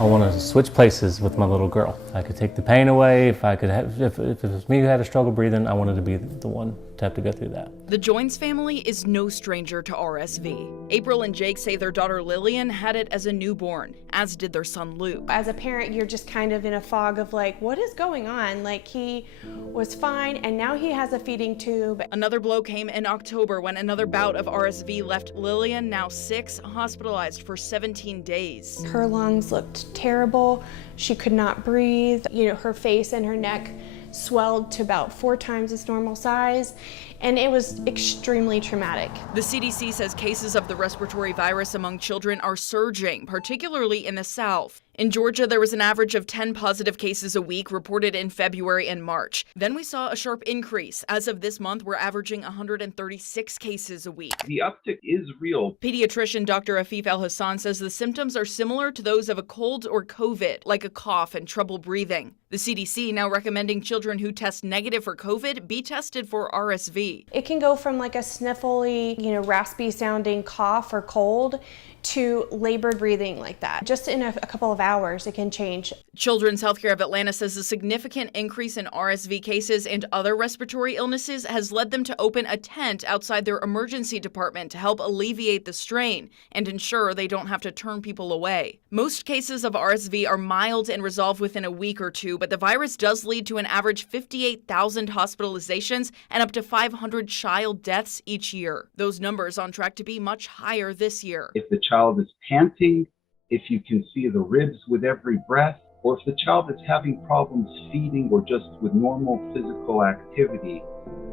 I wanted to switch places with my little girl. I could take the pain away. If it was me who had a struggle breathing, I wanted to be the one to have to go through that. The Joins family is no stranger to RSV. April and Jake say their daughter Lillian had it as a newborn, as did their son Luke. As a parent, you're just kind of in a fog of like, what is going on? Like, he was fine and now he has a feeding tube. Another blow came in October when another bout of RSV left Lillian, now 6, hospitalized for 17 days. Her lungs looked terrible. She could not breathe. Her face and her neck swelled to about 4 times its normal size, and it was extremely traumatic. The CDC says cases of the respiratory virus among children are surging, particularly in the South. In Georgia, there was an average of 10 positive cases a week reported in February and March. Then we saw a sharp increase. As of this month, we're averaging 136 cases a week. The uptick is real. Pediatrician Dr. Afif El-Hassan says the symptoms are similar to those of a cold or COVID, like a cough and trouble breathing. The CDC now recommending children who test negative for COVID be tested for RSV. It can go from like a sniffly, raspy sounding cough or cold to labored breathing like that. Just in a couple of hours, it can change. Children's Healthcare of Atlanta says a significant increase in RSV cases and other respiratory illnesses has led them to open a tent outside their emergency department to help alleviate the strain and ensure they don't have to turn people away. Most cases of RSV are mild and resolve within a week or two, but the virus does lead to an average 58,000 hospitalizations and up to 500 child deaths each year. Those numbers on track to be much higher this year. If the child is panting, if you can see the ribs with every breath, or if the child is having problems feeding or just with normal physical activity,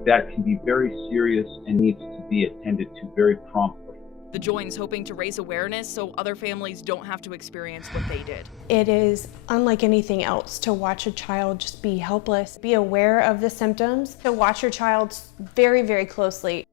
that can be very serious and needs to be attended to very promptly. The Joins hoping to raise awareness so other families don't have to experience what they did. It is unlike anything else to watch a child just be helpless. Be aware of the symptoms, to watch your child very, very closely.